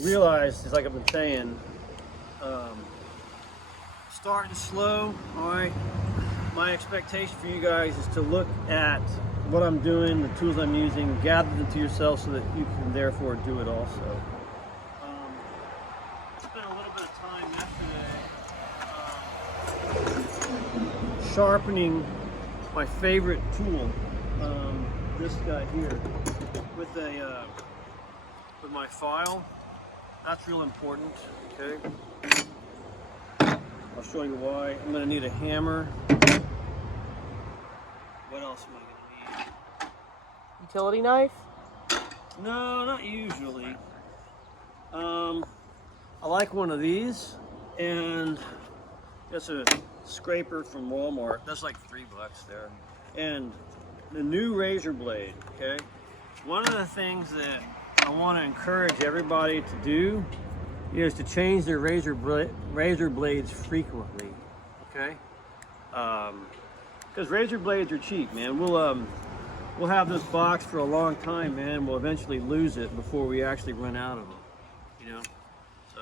realize, it's like I've been saying, starting slow. All right, my expectation for you guys is to look at what I'm doing, the tools I'm using, gather them to yourself so that you can therefore do it also. I spent a little bit of time yesterday sharpening my favorite tool, this guy here, with my file. That's real important. Okay, I'll show you why. I'm going to need a hammer. What else am I going to need? Utility knife? No, not usually. I like one of these, and it's a scraper from Walmart. That's like $3 there. And the new razor blade, okay? One of the things that I want to encourage everybody to do is to change their razor blades frequently, okay? Because razor blades are cheap, man. We'll have this box for a long time, man. We'll eventually lose it before we actually run out of them, you know? So,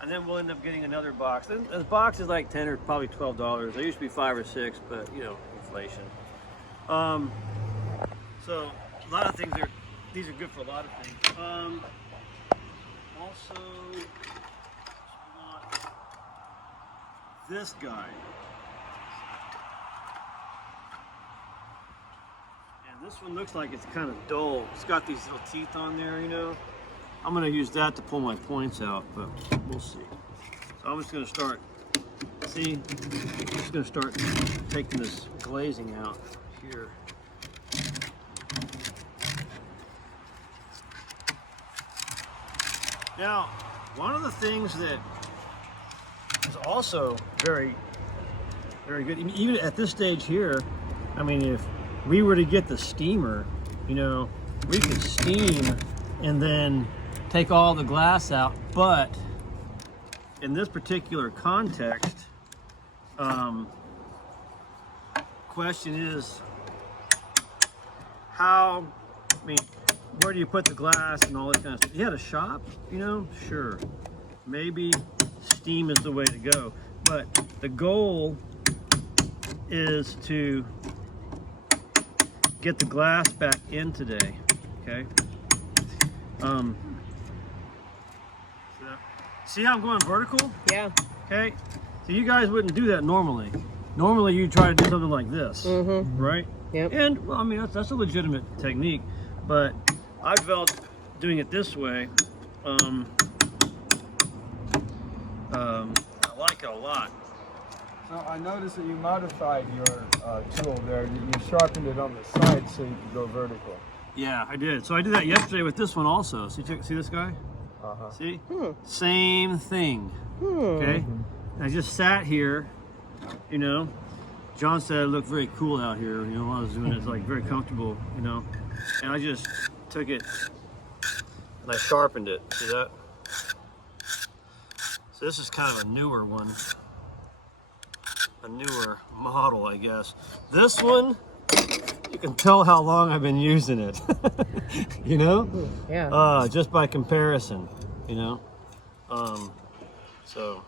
and then we'll end up getting another box. This box is like $10 or probably $12. They used to be $5 or $6, but you know, inflation. So a lot of things these are good for a lot of things. Also, want this guy. And this one looks like it's kind of dull. It's got these little teeth on there, you know. I'm going to use that to pull my points out, but we'll see. So I'm just going to start, I'm just going to start taking this glazing out here. Now, one of the things that is also very, very good, even at this stage here, I mean, if we were to get the steamer, you know, we could steam and then take all the glass out, but in this particular context, question is, where do you put the glass and all that kind of stuff? You had a shop, you know, sure, maybe steam is the way to go, but the goal is to get the glass back in today, okay? See how I'm going vertical? Yeah. Okay, so you guys wouldn't do that normally. Normally you try to do something like this, right? Yep. And well, I mean, that's a legitimate technique, but I developed doing it this way. I like it a lot. So I noticed that you modified your tool there. You sharpened it on the side so you could go vertical. Yeah, I did. So I did that yesterday with this one also. See this guy? See? Same thing. Okay? And I just sat here, you know. John said it looked very cool out here, you know, while I was doing it. It's like very comfortable, you know. And I just took it and I sharpened it. See that? So this is kind of a newer one. A newer model, I guess. This one, you can tell how long I've been using it. You know? Yeah. Just by comparison, you know? So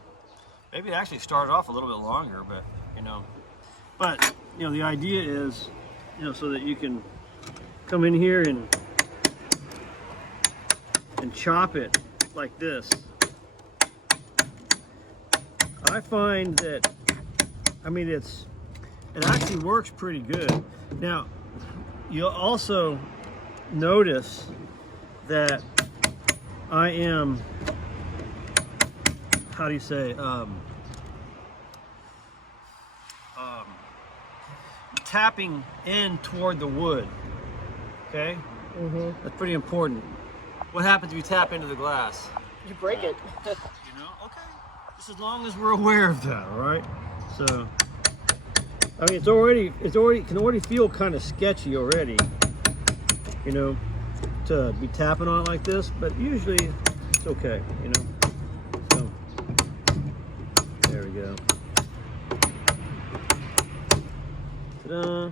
maybe it actually started off a little bit longer, but you know. But you know, the idea is, you know, so that you can come in here and chop it like this. I find that, I mean, it actually works pretty good. Now, you'll also notice that I am, how do you say, tapping in toward the wood, okay? That's pretty important. What happens if you tap into the glass? You break it. You know, okay. Just as long as we're aware of that, all right? So, I mean, it can already feel kind of sketchy already, you know, to be tapping on it like this, but usually it's okay, you know. So, there we go. Ta-da.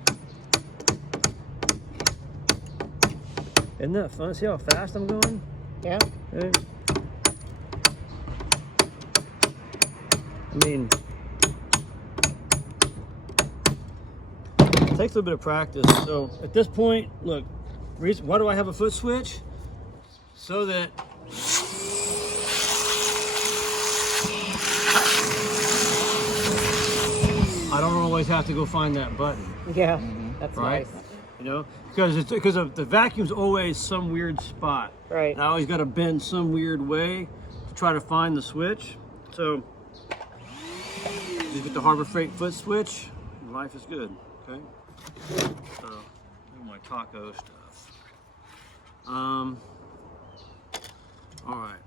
Isn't that fun? See how fast I'm going? Yeah. Okay. I mean, it takes a little bit of practice. So at this point, look, why do I have a foot switch? So that I don't always have to go find that button. Yeah, that's Right? nice. You know, because the vacuum's always some weird spot. Right. And I always got to bend some weird way to try to find the switch. So you get the Harbor Freight foot switch, and life is good. Okay. So my taco stuff. All right.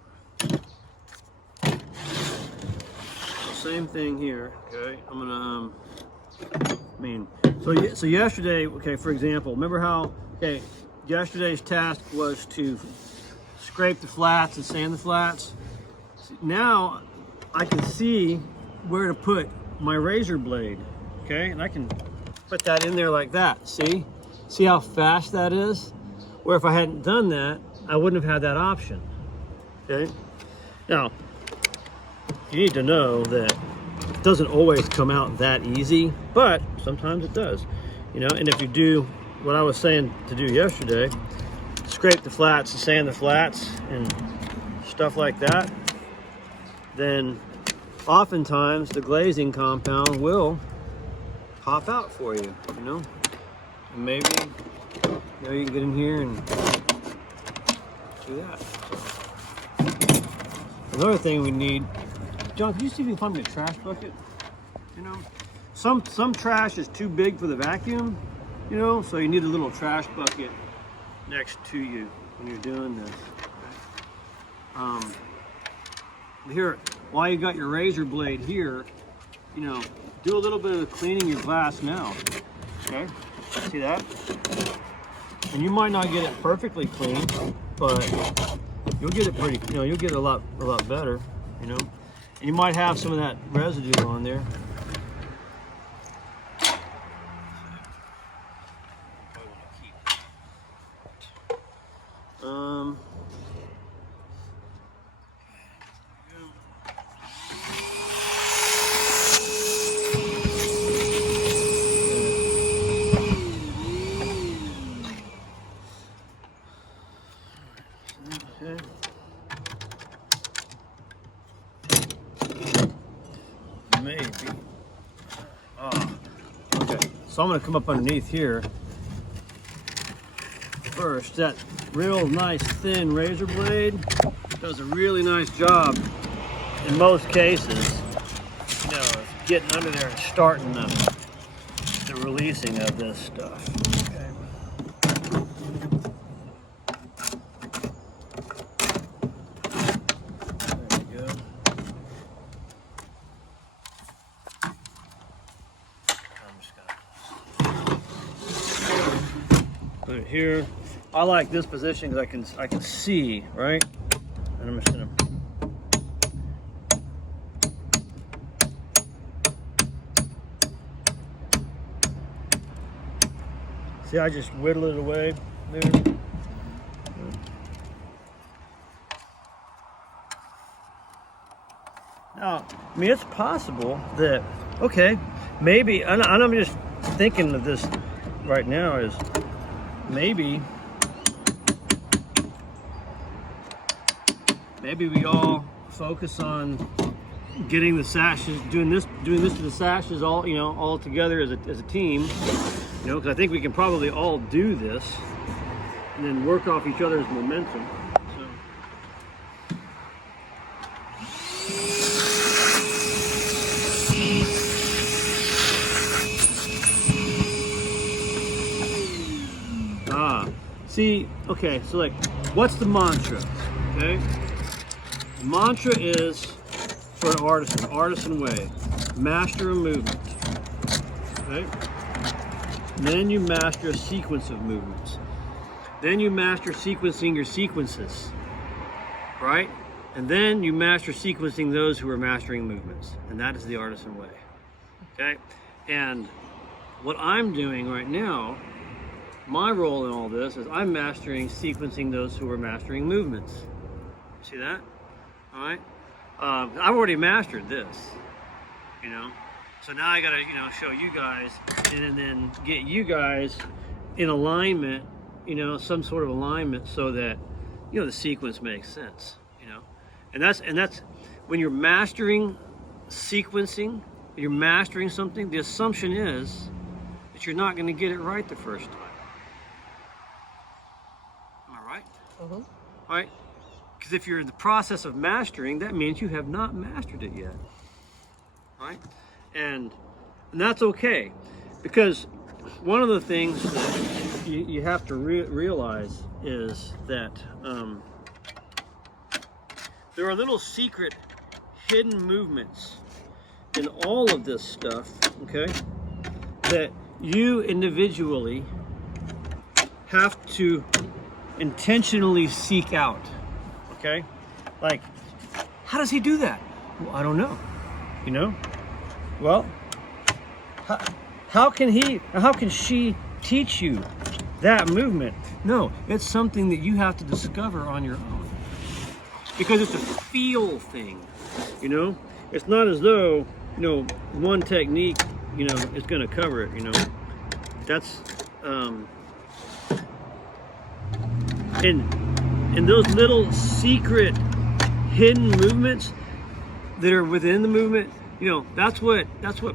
Same thing here. Okay. I'm gonna so yesterday, okay, for example, remember how, okay, yesterday's task was to scrape the flats and sand the flats. Now I can see where to put my razor blade, okay? And I can put that in there like that, see? See how fast that is? Where if I hadn't done that, I wouldn't have had that option, okay? Now, you need to know that it doesn't always come out that easy, but sometimes it does, you know. And if you do what I was saying to do yesterday, scrape the flats and sand the flats and stuff like that, then oftentimes the glazing compound will pop out for you, you know. And maybe, you know, you can get in here and do that. Another thing we need, John, can you see if you can find me a trash bucket? You know, some trash is too big for the vacuum, you know, so you need a little trash bucket next to you when you're doing this. Here, while you got your razor blade here, you know, do a little bit of cleaning your glass now. Okay, see that? And you might not get it perfectly clean, but you'll get it pretty, you know, you'll get it a lot better, you know. And you might have some of that residue on there. Okay. Maybe. Oh, okay. So I'm going to come up underneath here. First, that real nice thin razor blade does a really nice job in most cases, you know, of getting under there and starting the releasing of this stuff. Okay. There you go. I'm just gonna put it here. I like this position because I can see, right? And I'm just gonna see. I just whittle it away there. Now, I mean, it's possible that, okay, maybe, and I'm just thinking of this right now, is maybe we all focus on getting the sashes, doing this to the sashes all, you know, all together as a team, you know, because I think we can probably all do this and then work off each other's momentum. See, okay, so like, what's the mantra, okay? The mantra is, for an artisan way, master a movement, okay? And then you master a sequence of movements. Then you master sequencing your sequences, right? And then you master sequencing those who are mastering movements. And that is the artisan way, okay? And what I'm doing right now, my role in all this is I'm mastering sequencing those who are mastering movements. See that? All right. I've already mastered this. you know. So now I gotta, you know, show you guys and then get you guys in alignment, you know, some sort of alignment so that, you know, the sequence makes sense, you know. And that's when you're mastering sequencing, you're mastering something, the assumption is that you're not going to get it right the first time. Am I right? Mm-hmm. Right? Because if you're in the process of mastering, that means you have not mastered it yet. Right? And that's okay. Because one of the things that you have to realize is that there are little secret hidden movements in all of this stuff, okay, that you individually have to intentionally seek out, okay? Like, how does he do that? Well, I don't know, you know? Well, how can she teach you that movement? No, it's something that you have to discover on your own. Because it's a feel thing, you know? It's not as though, you know, one technique, you know, is gonna cover it, you know? That's, and those little secret hidden movements that are within the movement, you know, that's what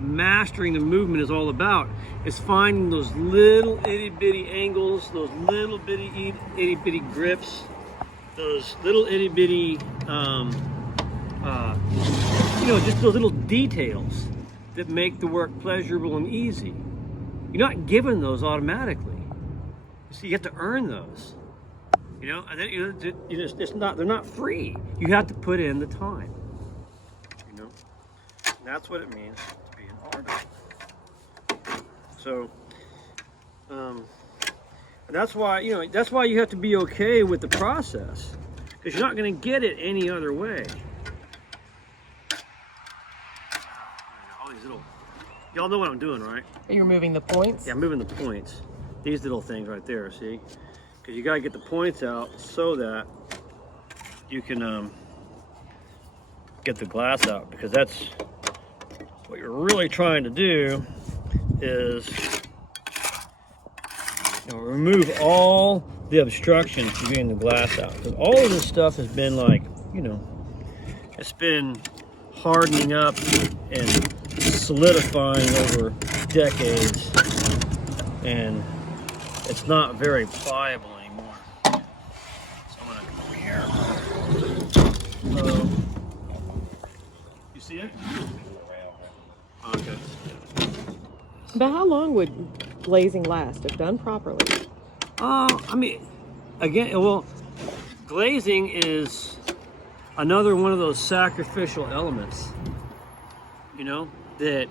mastering the movement is all about. Is finding those little itty bitty angles, those little bitty itty bitty grips, those little itty bitty, you know, just those little details that make the work pleasurable and easy. You're not given those automatically. So you have to earn those. You know, and then, you know, they're not free. You have to put in the time. You know, and that's what it means to be an artist. So, and that's why, you know, that's why you have to be okay with the process, because you're not going to get it any other way. All these little, y'all know what I'm doing, right? You're moving the points? Yeah, I'm moving the points. These little things right there, see? Because you got to get the points out so that you can get the glass out, because that's what you're really trying to do is, you know, remove all the obstructions to getting the glass out. Because all of this stuff has been like, you know, it's been hardening up and solidifying over decades, and it's not very pliable anymore. So I'm gonna come over here. You see it? Okay. But how long would glazing last if done properly? I mean, again, well, glazing is another one of those sacrificial elements, you know, that I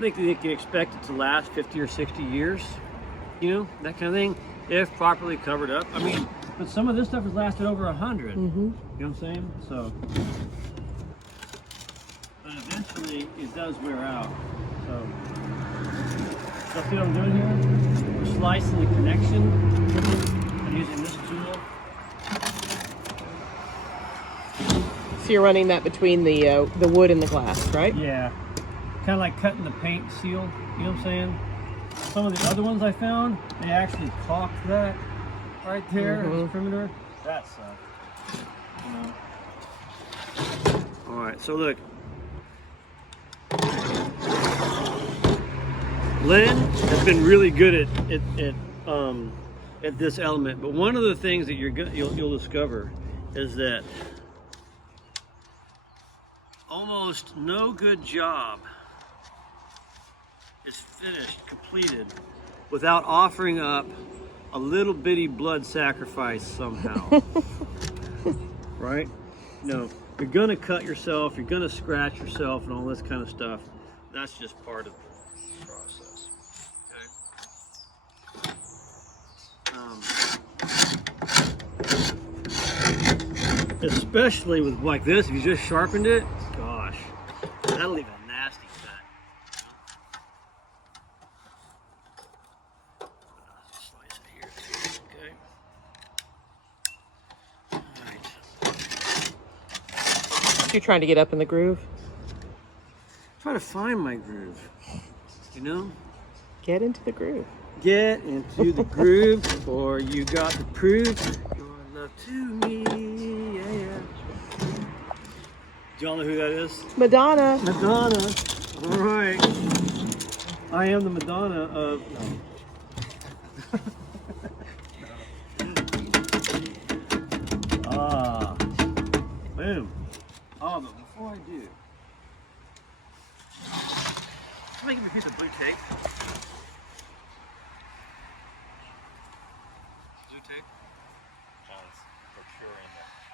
think they can expect it to last 50 or 60 years, you know, that kind of thing, if properly covered up. I mean, but some of this stuff has lasted over 100. Mm-hmm. You know what I'm saying? So, but eventually it does wear out. So, see what I'm doing here? We're slicing the connection. I'm using this tool. So you're running that between the wood and the glass, right? Yeah, kind of like cutting the paint seal. You know what I'm saying? Some of the other ones I found, they actually caulked that right there as a perimeter. That sucked. You know. All right, so look. Lynn has been really good at this element, but one of the things that you'll discover is that almost no good job is finished, completed, without offering up a little bitty blood sacrifice somehow. Right? No, you're gonna cut yourself, you're gonna scratch yourself, and all this kind of stuff. That's just part of the process. Okay. Especially with like this, if you just sharpened it, gosh, that'll leave a nasty cut. Slice it here too, okay. All right. You're trying to get up in the groove? try to find my groove. You know? Get into the groove. Get into the groove, or you got to prove your love to me. Yeah, yeah. Do y'all know who that is? Madonna. Madonna. All right. I am the Madonna of. No. Ah. Boom. Oh, but before I do, can I give me a piece of blue tape? Blue tape?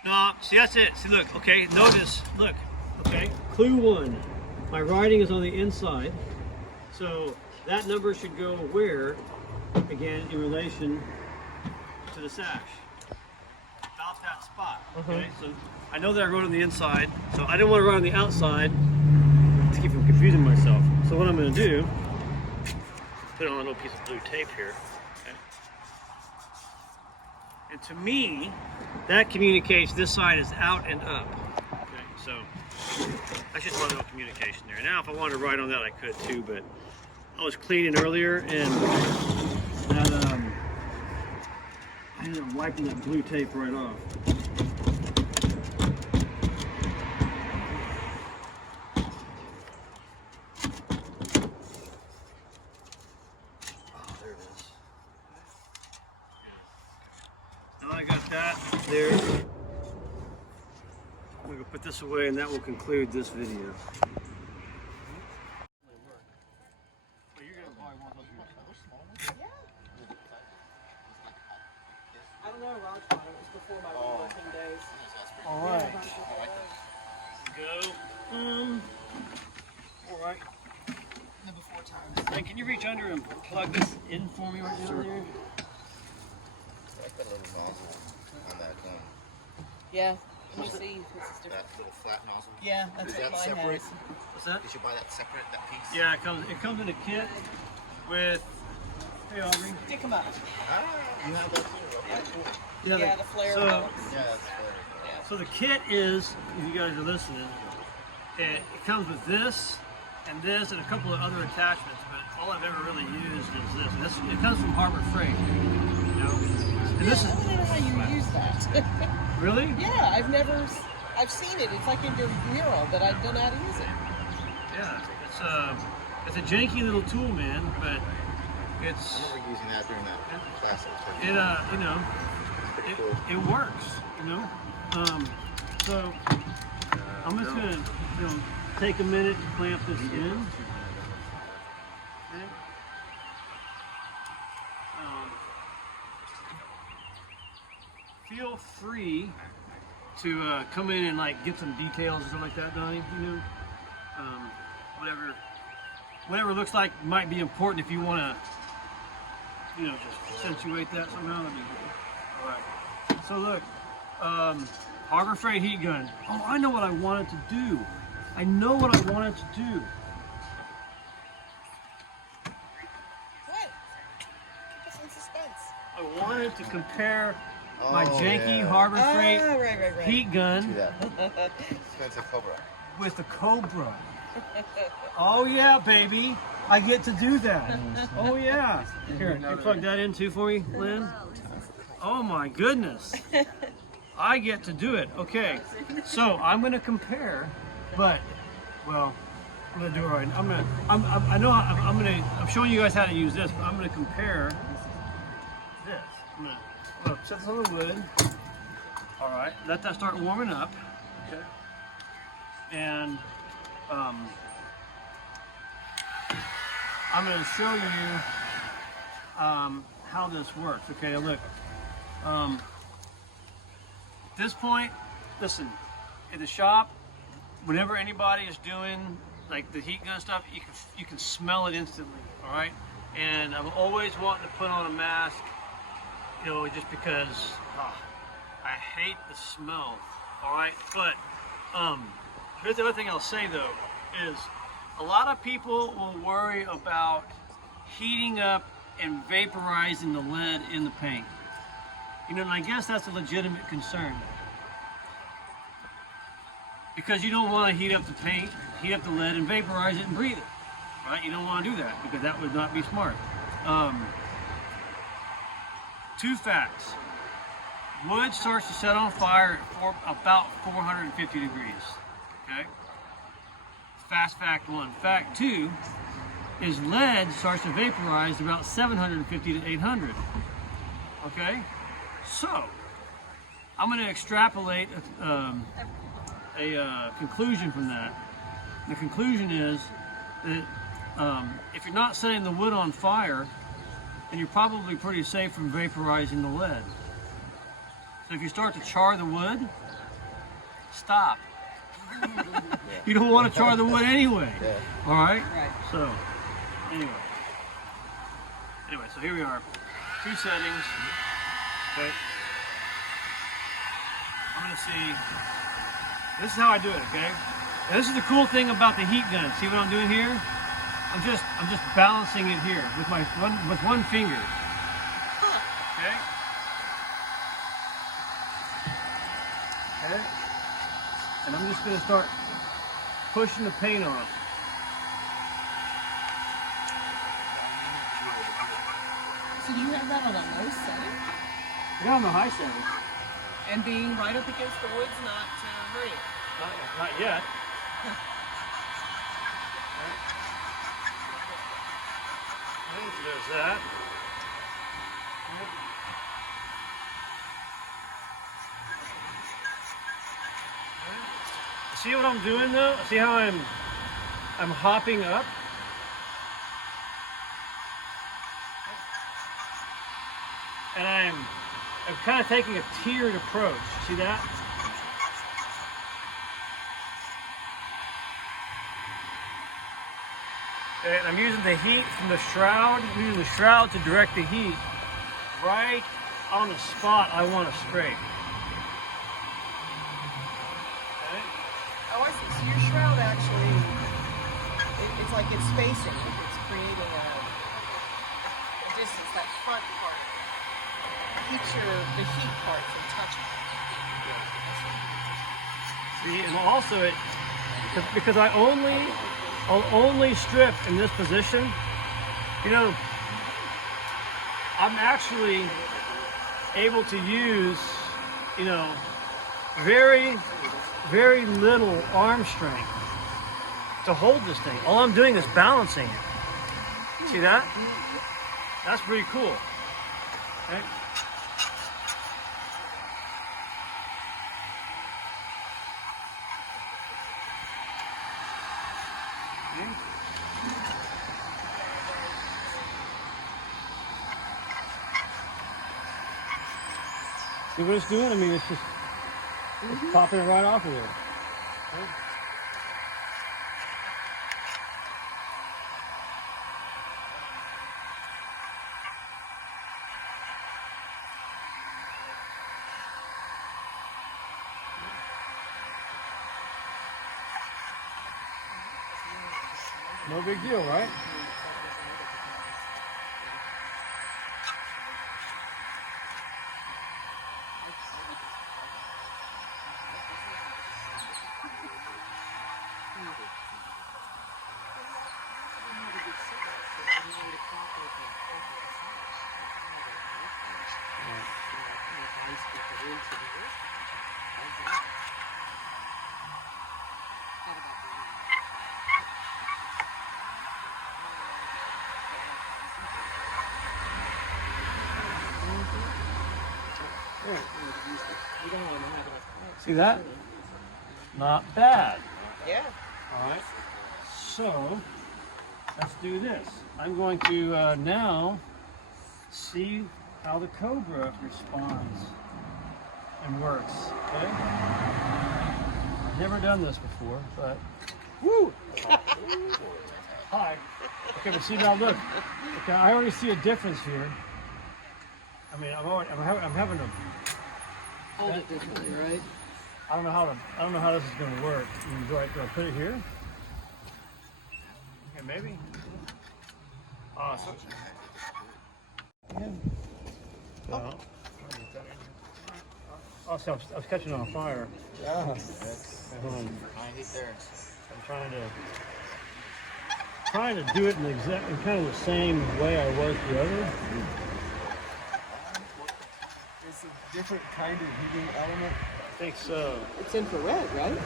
No, see, that's it. See, look, okay, notice, look, okay, clue 1. My writing is on the inside, so that number should go where, again, in relation to the sash. About that spot, okay? So I know that I wrote on the inside, so I didn't want to write on the outside to keep from confusing myself. So what I'm going to do, put on a little piece of blue tape here, okay? And to me, that communicates this side is out and up. Okay, so I just want a little communication there. Now, if I wanted to write on that, I could too, but I was cleaning earlier and that, I ended up wiping that blue tape right off. Oh, there it is. Now I got that there. I'm going to put this away and that will conclude this video. I don't know, Raj thought it was before my working days. All right. Go. All right. The before times. Hey, can you reach under and plug this in for me right now? Here? I got a little nozzle on that Yeah, let me see if this is different. that little flat nozzle. Yeah, that's Is what that mine separate? has. What's that? You should buy that separate, that piece. Yeah, it comes in a kit with. Hey, Aubrey. Stick them up. Ah, you have that too. Okay, cool. Yeah, the flare so, bolts. Yeah, that's fair. So the kit is, if you guys are listening, it comes with this and this and a couple of other attachments, but all I've ever really used is this. And this it comes from Harbor Freight. You know? And this I is don't know how you use that. really? Yeah, I've seen it. It's like in your mural, but I don't know how to use it. Yeah, it's a janky little tool, man, but it's I remember using that during that class. it you know Pretty cool. it works, you know. So I'm just gonna take a minute to clamp this in. Okay. Feel free to come in and like get some details or something like that, Donnie. You know, whatever looks like might be important if you want to, just accentuate that somehow. That'd be good. All right. So look, Harbor Freight heat gun. Oh, I know what I wanted to do. I know what I wanted to do. What? Keep us in suspense. I wanted to compare my Oh, janky yeah. Harbor Freight right. heat Do gun that. Expensive Cobra. with the Cobra. Oh yeah, baby. I get to do that. Oh yeah. Here, can you plug that in too for me, Lynn? Oh my goodness. I get to do it. Okay. So I'm gonna compare, but I'm gonna do it right. I'm showing you guys how to use this, but I'm gonna compare this. I'm gonna set this on the wood. All right. Let that start warming up. Okay. And I'm going to show you how this works. Okay, look. At this point, listen, in the shop, whenever anybody is doing like the heat gun stuff, you can smell it instantly. All right, and I'm always wanting to put on a mask, just because I hate the smell. All right, but here's the other thing I'll say though is a lot of people will worry about heating up and vaporizing the lead in the paint. And I guess that's a legitimate concern. because you don't want to heat up the paint, heat up the lead, and vaporize it and breathe it. Right? You don't want to do that because that would not be smart. Two facts. Wood starts to set on fire at about 450 degrees. Okay? Fast fact one. Fact two is lead starts to vaporize about 750 to 800. Okay? So, I'm going to extrapolate a conclusion from that. The conclusion is that if you're not setting the wood on fire, then you're probably pretty safe from vaporizing the lead. So if you start to char the wood, stop. You don't want to char the wood anyway. Yeah. All right? Right. So, anyway, so here we are. Two settings. Okay. I'm going to see. This is how I do it, okay? And this is the cool thing about the heat gun. See what I'm doing here? I'm just balancing it here with one finger. Okay? Okay? And I'm just gonna start pushing the paint off. So do you have that on a low setting? Yeah, on the high setting. And being right up against the wood's not hurting? Not yet. Okay, so there's that. See what I'm doing though? See how I'm hopping up? And I'm kind of taking a tiered approach. See that? And I'm using the heat from the shroud, using the shroud to direct the heat right on the spot I want to scrape. Okay? Oh, I see. So your shroud actually, it's like it's spacing. It's creating a distance, that front part. Keeps the heat part from touching. See, and also because I'll only strip in this position. You know, I'm actually able to use, you know, very, very little arm strength to hold this thing. All I'm doing is balancing it. See that? That's pretty cool. Okay? See what it's doing? I mean, it's just it's popping it right off of there. Okay. No big deal, right? See that? Not bad. Yeah. All right. So let's do this. I'm going to now see how the Cobra responds and works. Okay. I've never done this before, but woo! Hi. Okay, but see now look. Okay, I already see a difference here. I mean, I'm having to Hold it differently, right? I don't know how this is going to work. Do I put it here? Okay, maybe. Awesome. Oh, see, I was catching on fire. Yeah. Hold on. I hate there. I'm trying to do it in kind of the same way I was the other. It's a different kind of heating element. I think so. It's infrared, right?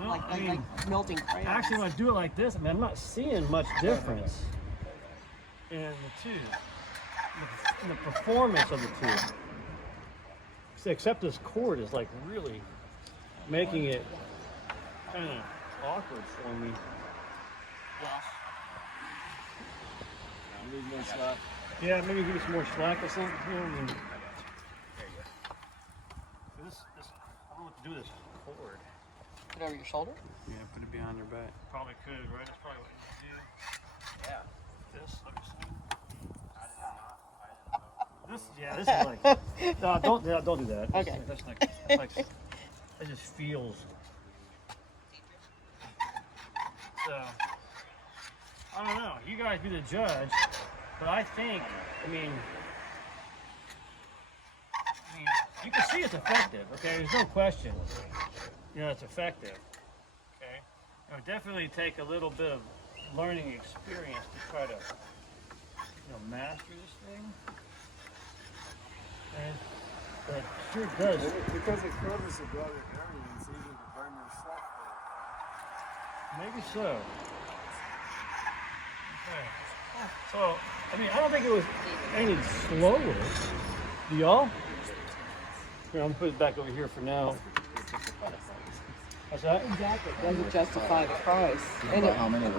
Well, Like, I mean, like melting crayons. actually, when I do it like this, I mean, I'm not seeing much difference in the two, in the performance of the two. Except this cord is like really making it kind of awkward for me. Need more slack. Yeah, maybe give me some more slack or something. Here, and then- This, I don't know what to do with this cord. Put it over your shoulder? Yeah, put it behind your back. Probably could, right? That's probably what you do. Yeah. This, let me see. This, yeah, this is like. No, don't do that. Okay. That's like, it just feels. So, I don't know. You guys be the judge, but I think, I mean, you can see it's effective. Okay, there's no question. You know, it's effective. Okay, it would definitely take a little bit of learning experience to try to, master this thing. But it sure does. Because it covers a broader area, it's easy to burn your slack there. Maybe so. Okay. So, I mean, I don't think it was any slower. Do y'all? Here, I'm gonna put it back over here for now. What's that? Exactly. Doesn't justify the price. And it, How many of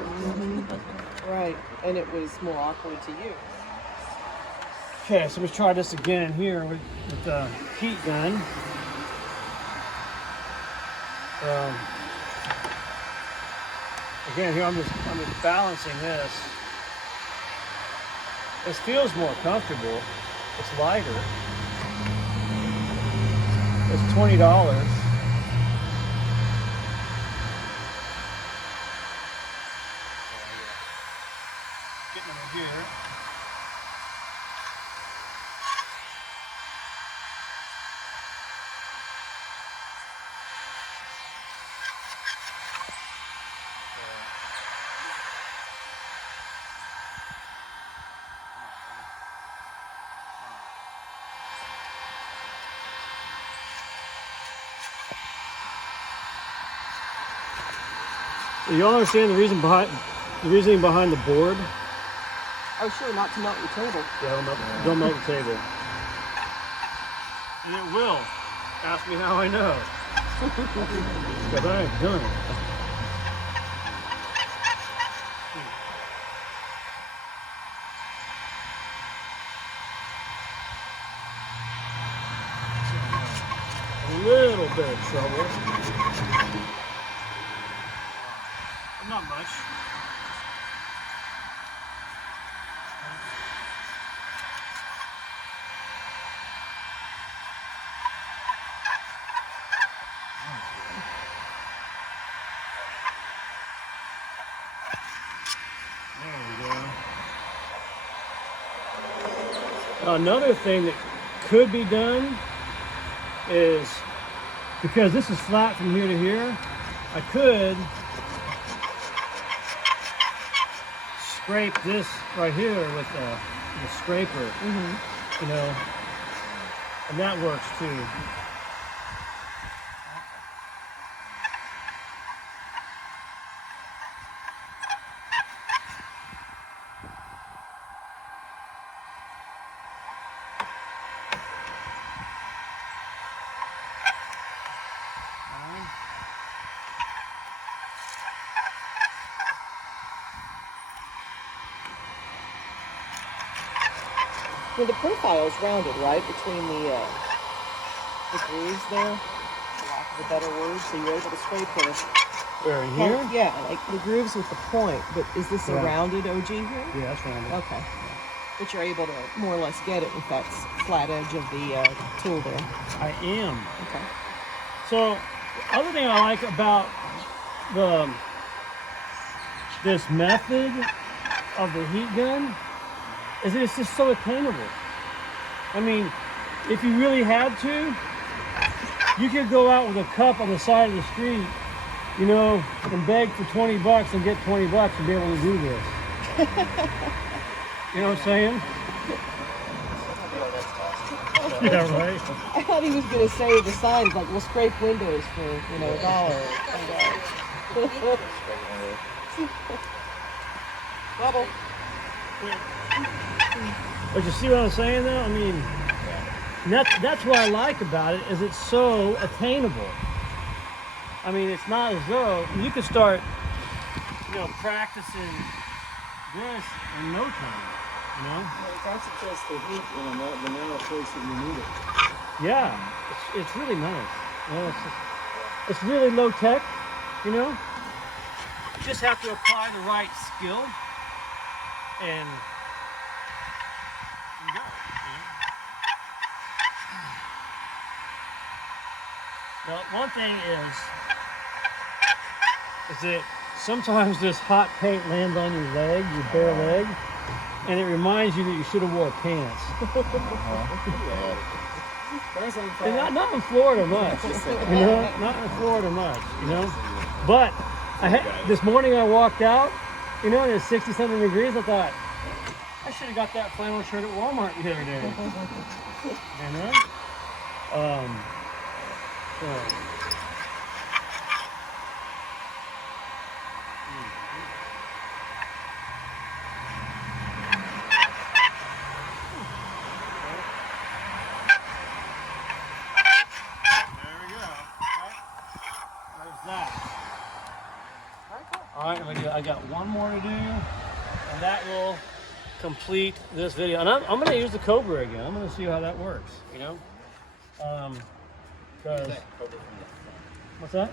right. And it was more awkward to you. Okay, so let's try this again here with the heat gun. Again, here I'm just balancing this. This feels more comfortable. It's lighter. It's $20. Getting over here. Do y'all understand the reasoning behind the board? Oh, sure, not to melt your table. Yeah, don't melt the table. And it will. Ask me how I know. Because I have done it. A little bit of trouble. Not much. There we go. Another thing that could be done is, because this is flat from here to here, I could scrape this right here with the scraper, and that works too. Well, the profile is rounded, right, between the grooves there, for lack of a better word, so you're able to scrape the Where, in here? Yeah, like the grooves with the point. But is this a Yeah. rounded OG here? Yeah, that's rounded. Okay. But you're able to more or less get it with that flat edge of the tool there. I am. Okay. So, the other thing I like about this method of the heat gun is that it's just so attainable. I mean, if you really had to, you could go out with a cup on the side of the street, you know, and beg for 20 bucks and get 20 bucks and be able to do this. You know what I'm saying? Yeah, right. I thought he was going to say the signs like, we'll scrape windows for, you know, $1. Bubble. But you see what I'm saying though? I mean, that's what I like about it, is it's so attainable. I mean, it's not as though you could start, you know, practicing this in no time, you know? Well, it concentrates the heat in the narrow place that you need it. Yeah, it's really nice. You know, it's really low tech, you know? You just have to apply the right skill and you go, you know? Well, one thing is that sometimes this hot paint lands on your leg, your bare leg, and it reminds you that you should have wore pants. And not in Florida much, you know, not in Florida much, you know. But this morning I walked out, you know, and it's 60-something degrees. I thought, I should have got that flannel shirt at Walmart the other day. You know? All right, I got one more to do, and that will complete this video. And I'm going to use the Cobra again. I'm going to see how that works, you know? What's that?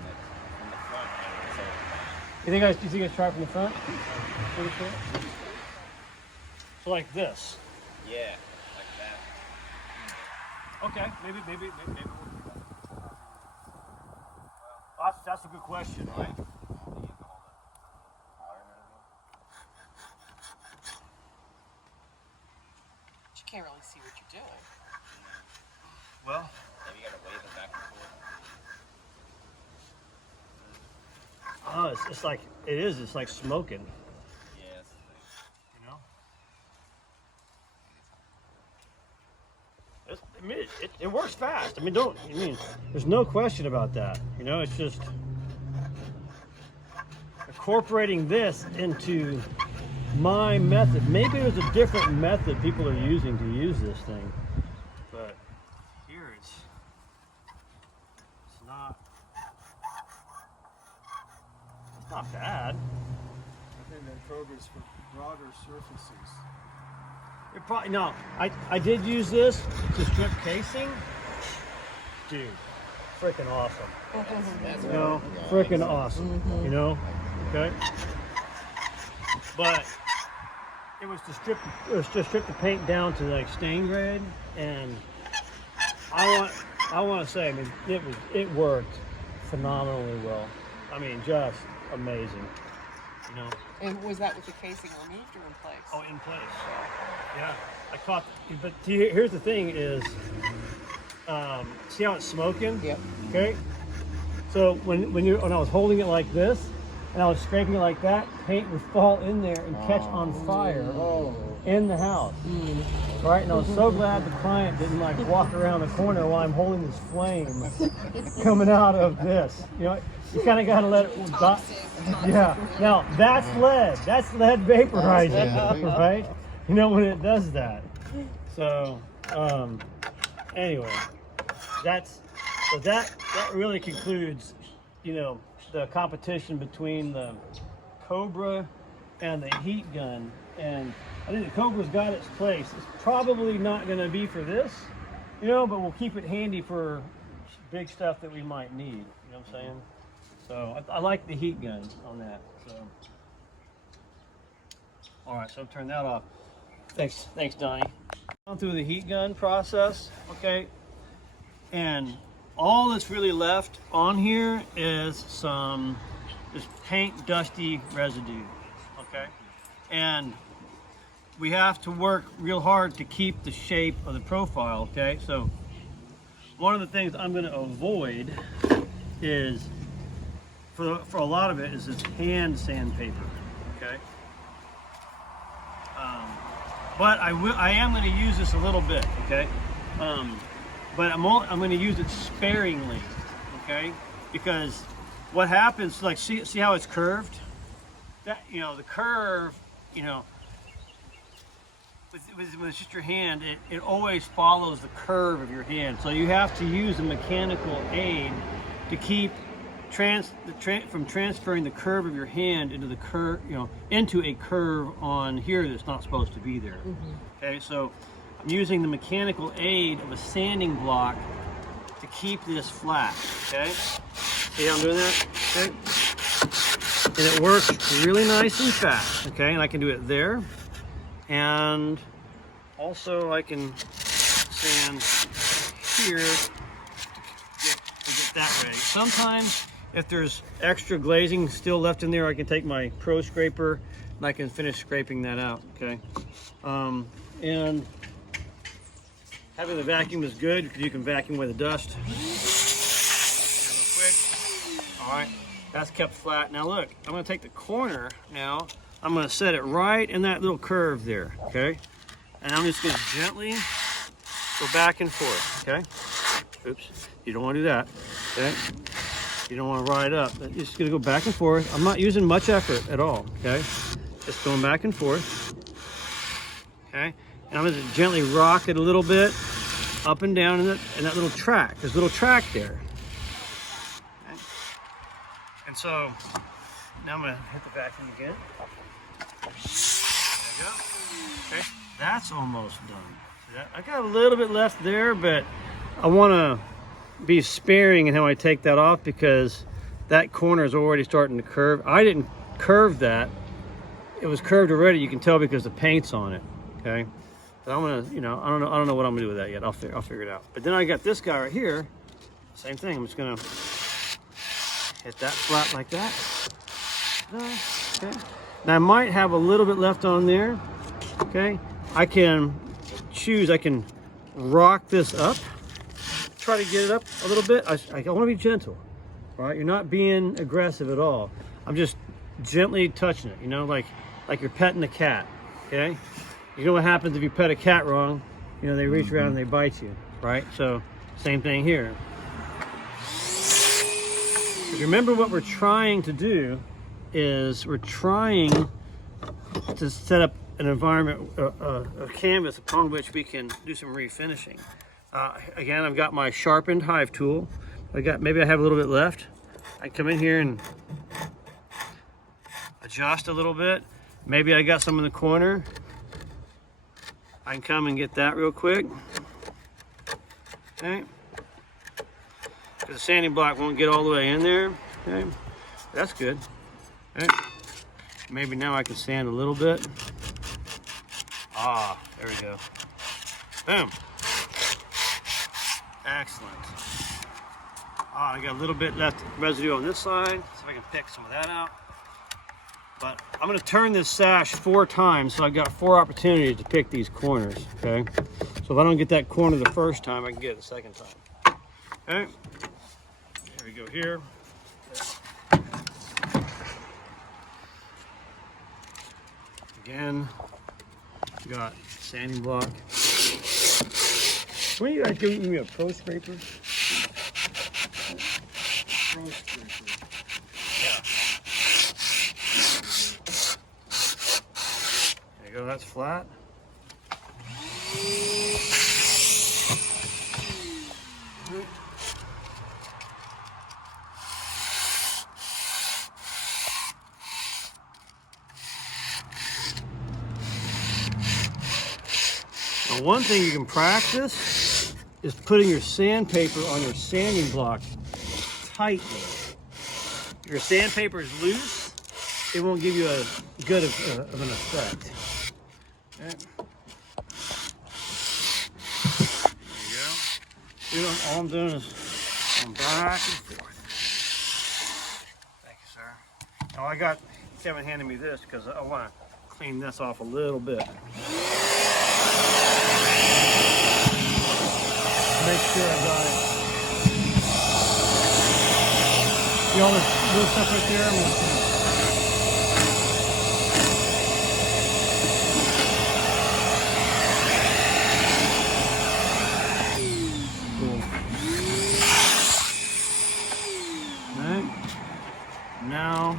You think I try from the front? So like this. Yeah, like that. Okay, maybe. Well, that's a good question, right? You can't really see what you're doing. Well, Maybe you gotta wave it back and forth. oh, it's like it's like smoking, Yes. you know. It works fast. I mean, there's no question about that. You know, it's just incorporating this into my method. Maybe there's a different method people are using to use this thing, but here it's not bad. I think that Cobra's for broader surfaces. It probably no. I did use this to strip casing. Dude, freaking awesome. You know, freaking awesome. You know, okay. But it was to strip the paint down to like stain grade, and I want to say, I mean, it worked phenomenally well. I mean, just amazing. You know. And was that with the casing removed or in place? Oh, in place. Yeah, I caught. But here's the thing: is see how it's smoking? Yep. Okay. So when I was holding it like this, and I was scraping it like that, paint would fall in there and catch on fire in the house. Right? And I was so glad the client didn't like walk around the corner while I'm holding this flame coming out of this. You know, you kind of got to let it die. Yeah. Now that's lead. That's lead vaporizing, right? You know when it does that. So anyway, that really concludes, you know, the competition between the Cobra and the heat gun. And I think the Cobra's got its place. It's probably not going to be for this, you know, but we'll keep it handy for big stuff that we might need. You know what I'm saying? So I like the heat gun on that. So all right, so I'll turn that off. Thanks, Donnie. Gone through the heat gun process, okay, and all that's really left on here is some just paint dusty residue, okay, and we have to work real hard to keep the shape of the profile, okay? So one of the things I'm going to avoid is, for a lot of it, is this hand sandpaper, okay? But I am going to use this a little bit, okay? But I'm going to use it sparingly, okay? Because what happens, like, see how it's curved? That, you know, the curve, you know, with it's just your hand, it always follows the curve of your hand. So you have to use a mechanical aid to keep from transferring the curve of your hand into the curve, you know, into a curve on here that's not supposed to be there. Okay, so I'm using the mechanical aid of a sanding block to keep this flat. Okay, see how I'm doing that? Okay, and it works really nice and fast. Okay, and I can do it there, and also I can sand here to get that ready. Sometimes, if there's extra glazing still left in there, I can take my pro scraper and I can finish scraping that out, okay? And having the vacuum is good because you can vacuum away the dust. Real quick. All right, that's kept flat. Now look, I'm gonna take the corner now, I'm gonna set it right in that little curve there, okay? And I'm just gonna gently go back and forth, okay? Oops, you don't wanna do that, okay? You don't want to ride up. You're just going to go back and forth. I'm not using much effort at all, okay? Just going back and forth, okay? And I'm going to gently rock it a little bit, up and down in that little track. There's a little track there. Okay? And so, now I'm going to hit the vacuum again. There you go. Okay, that's almost done. I got a little bit left there, but I want to be sparing in how I take that off because that corner is already starting to curve. I didn't curve that. It was curved already. You can tell because the paint's on it, okay? But I'm gonna, you know, I don't know what I'm gonna do with that yet. I'll figure it out. But then I got this guy right here. Same thing. I'm just gonna hit that flat like that. Okay. Now I might have a little bit left on there. Okay. I can rock this up. Try to get it up a little bit. I want to be gentle, right? You're not being aggressive at all. I'm just gently touching it, you know, like you're petting a cat, okay? You know what happens if you pet a cat wrong? You know, they reach around and they bite you, right? So, same thing here. If you remember what we're trying to do is we're trying to set up an environment, a canvas upon which we can do some refinishing. Again, I've got my sharpened hive tool. Maybe I have a little bit left. I come in here and adjust a little bit. Maybe I got some in the corner. I can come and get that real quick. Okay. Because the sanding block won't get all the way in there. Okay. That's good. Okay. Maybe now I can sand a little bit. Ah, there we go. Boom. Excellent. I got a little bit left residue on this side, so I can pick some of that out. But I'm going to turn this sash 4 times, so I got 4 opportunities to pick these corners. Okay. So if I don't get that corner the first time, I can get it the second time. Okay. There we go here. Again, got sanding block. When you guys give me a pro scraper? Pro scraper. Yeah. There you go, that's flat. Now, one thing you can practice is putting your sandpaper on your sanding block tightly. If your sandpaper is loose, it won't give you a good of an effect. Okay. There you go. All I'm doing is going back and forth. Thank you, sir. Now I got Kevin handing me this because I want to clean this off a little bit. Make sure I got it. See all this little stuff right there? I'm gonna cool. Alright. Now,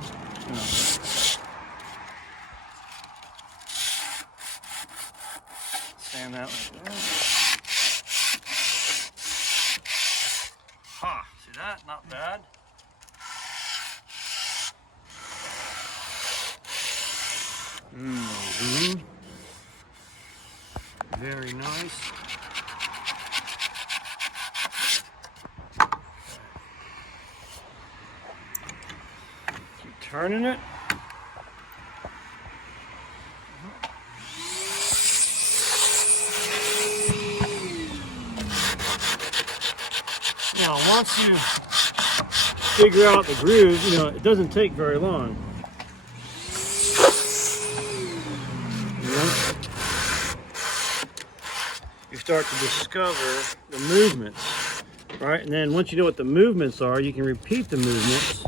stand that like that. Ha! See that? Not bad. Mm-hmm. Very nice. Keep turning it. Now, once you figure out the groove, you know, it doesn't take very long. You start to discover the movements, right? And then once you know what the movements are, you can repeat the movements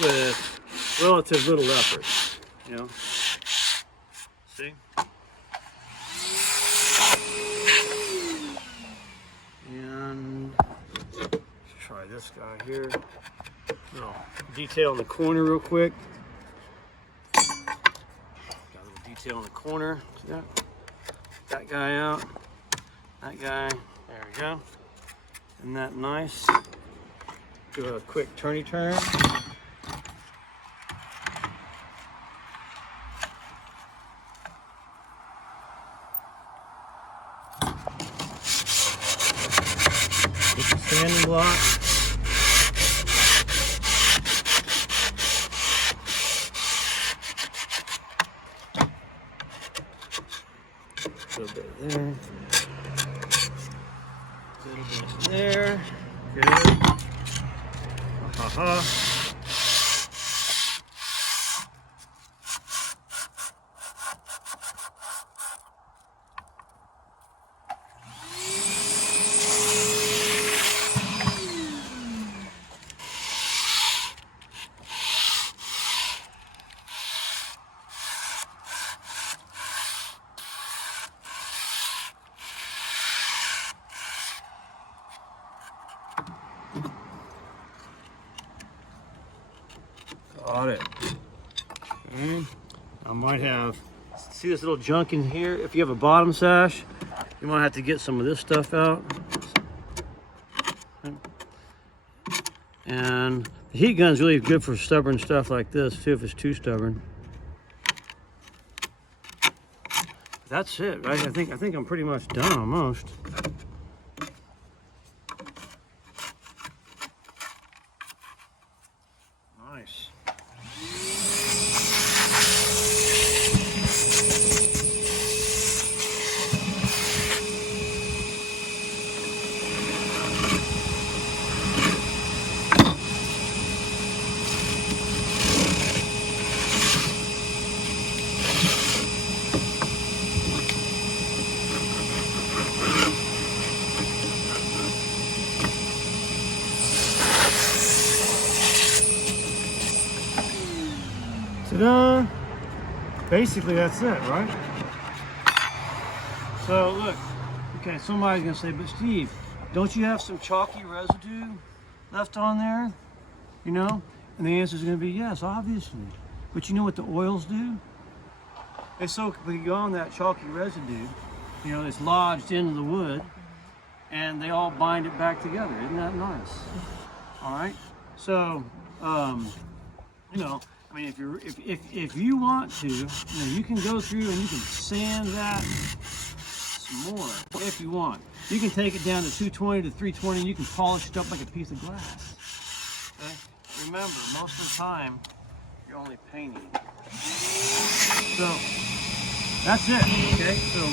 with relative little effort, you know? See? And let's try this guy here. Little detail in the corner real quick. Got a little detail in the corner. See that? That guy out. That guy. There we go. Isn't that nice? Do a quick turny turn. Get the standing block. A little bit there. A little bit there. Good. Ha. Got it. Okay. I might have, see this little junk in here? If you have a bottom sash, you might have to get some of this stuff out. And the heat gun is really good for stubborn stuff like this too, if it's too stubborn. That's it, right? I think I'm pretty much done almost. Nice. Ta-da! Basically, that's it, right? So look, okay, somebody's gonna say, but Steve, don't you have some chalky residue left on there? You know? And the answer is gonna be yes, obviously. But you know what the oils do? They soak on that chalky residue, you know, it's lodged into the wood, and they all bind it back together. Isn't that nice? All right. So, you know, I mean, if you want to, you know, you can go through and you can sand that some more if you want. You can take it down to 220 to 320. You can polish it up like a piece of glass. Okay? Remember, most of the time, you're only painting. So that's it. Okay. So,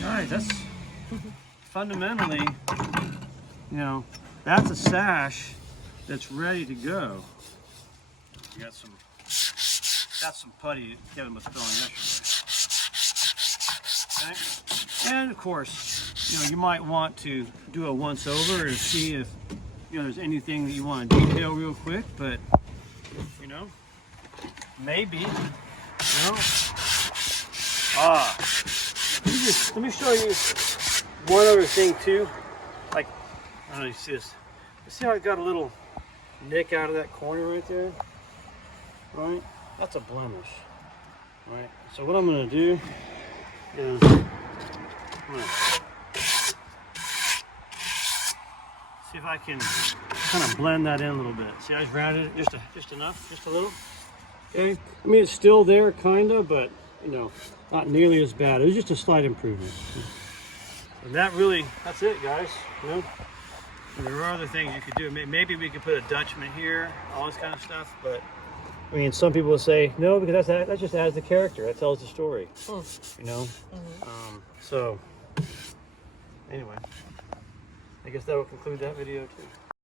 guys, that's fundamentally, you know, that's a sash that's ready to go. You got some That's some putty Kevin was filling yesterday. Okay? And of course, you know, you might want to do a once over to see if, you know, there's anything that you want to detail real quick, but, you know, maybe, you know. Let me show you one other thing too. Like, I don't know if you see this. You see how I got a little nick out of that corner right there? Right? That's a blemish. Right? So what I'm going to do is I'm going to see if I can kind of blend that in a little bit. See, I just rounded it just enough, just a little. Okay? I mean, it's still there, kind of, but, you know, not nearly as bad. It was just a slight improvement. And that's it, guys. You know? And there are other things you could do. Maybe we could put a Dutchman here, all this kind of stuff, but I mean, some people will say, no, because that just adds the character. That tells the story, you know? So, anyway, I guess that will conclude that video too.